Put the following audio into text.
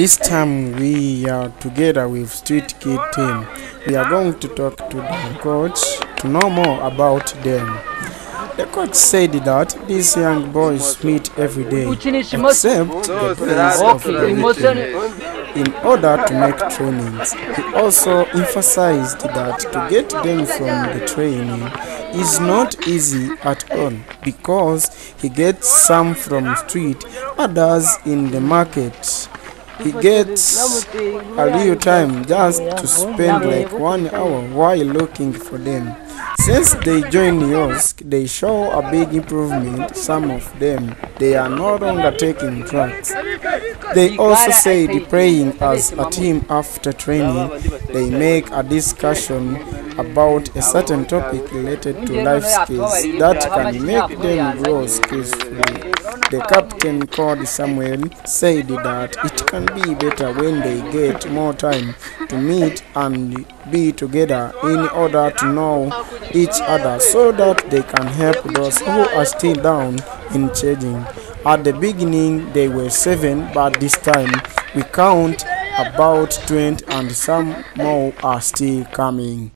This time we are together with Street Kid team. We are going to talk to the coach to know more about them. The coach said that these young boys meet every day, except the place of meeting, in order to make trainings. He also emphasized that to get them from the training is not easy at all because he gets some from street, others in the market. He gets a little time just to spend like 1 hour while looking for them. Since they joined Yosk, they show a big improvement. Some of them, they are no longer taking drugs. They also say the praying as a team after training. They make a discussion about a certain topic related to life skills that can make them grow skillfully. The captain called Samuel said that it can be better when they get more time to meet and be together in order to know each other so that they can help those who are still down in changing. At the beginning they were 7, but this time we count about 20 and some more are still coming.